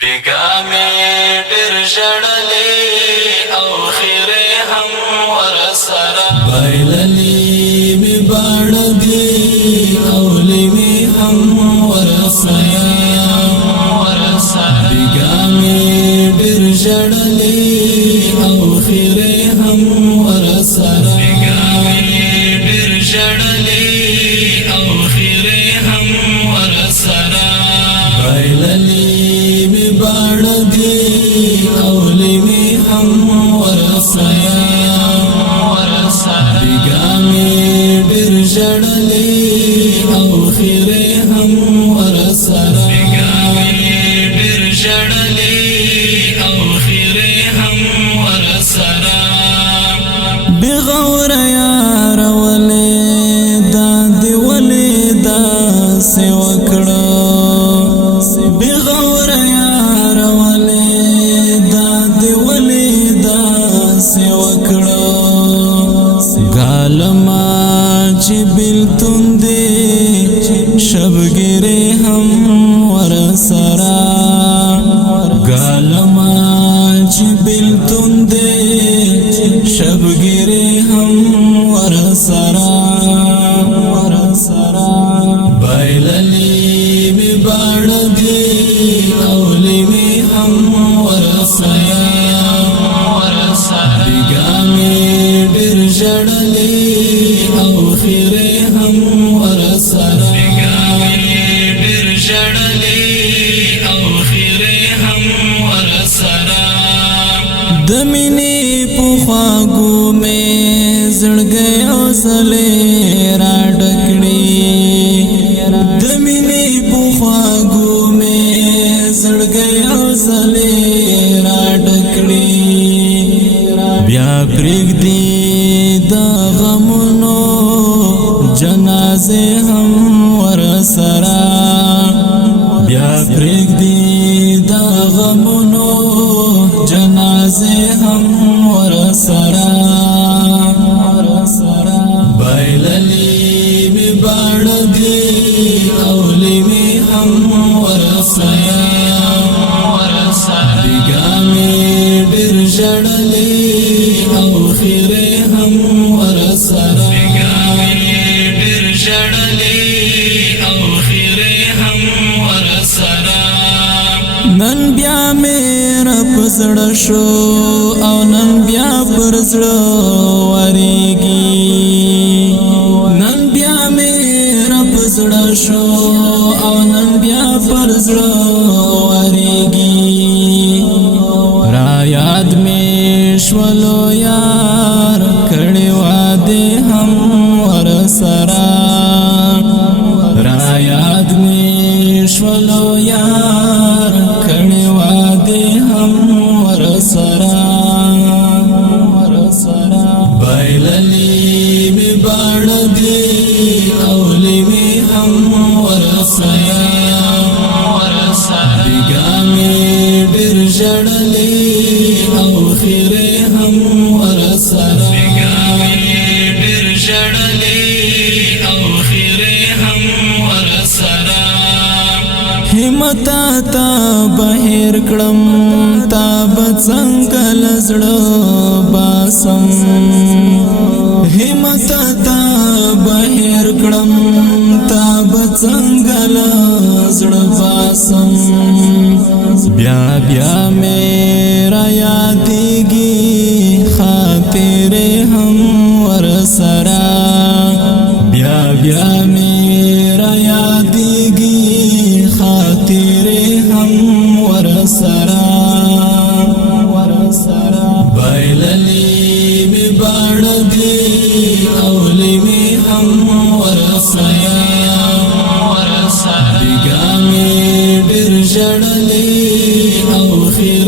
بیگامې ډېر ژړلې او خیرې هم ورسره بایللې مې باڼه دي او لیمې هم ورسره بیگامې ډېر ژړلې او خیرې هم ورسره ډېر ژړلې او خیرې هم ورسره بایللې مې باڼه دي او لیمې هم ورسره بیگامې ډېر ژړلې او خیرې هم ورسره ډېر ژړلې او خیرې هم ورسره بغور یار ولې دا دی ولې داسې وکړه بغور یار ولې دا دی ولې داسې وکړه ګالما چې بلتون دی شبګیرې هم ورسره ګالما چې بلتون دی شبګیرې هم ورسره بایللې مې باڼه دي او لیمې هم ورسره بیگامې ډېر ژړلې او خیرې هم ورسره ډېر ژړلې او خیرې هم ورسره د مینې په خواږو مې زړګی او زلې راډکړي د مینې په خواږو مې زړګی او زلې راډکړي بیا پرېږدي د غمونو جنازې هم ورسره بیا پرېږدي د غمونو جنازې هم ورسره بایللې مې باڼه دي او لیمې هم ورسره بیگامې ډېر ژړلې او خیرې هم ورسره ډېر ژړلې او خیرې هم ورسره نن بیا مې رب زړه شو او نن بیا پر زړه ورېږي نن بیا مې رب زړه شو او نن بیا پر زړه ورېږي را یاد مې شولو یار کړي وعدې هم ورسره را یاد مې شولو یار کړي وعدې هم ورسره بایللې مې باڼه دي او لیمې هم ورسره بیگامې ډېر ژړلې او خیرې هم ورسره ډېر ژړلې او خیرې هم ورسره همت تا بهر کړم تا به څنګه له زړه باسم همت تا بهر کړم تا به څنګه له زړه باسم بیا بیا مې را یادېږي خاطرې هم ورسره بیا بیا مې را یادېږي خاطرې هم ورسره بایللې مې باڼه دي او لیمې هم ورسره بیگامې ډېر ژړلې او خیرې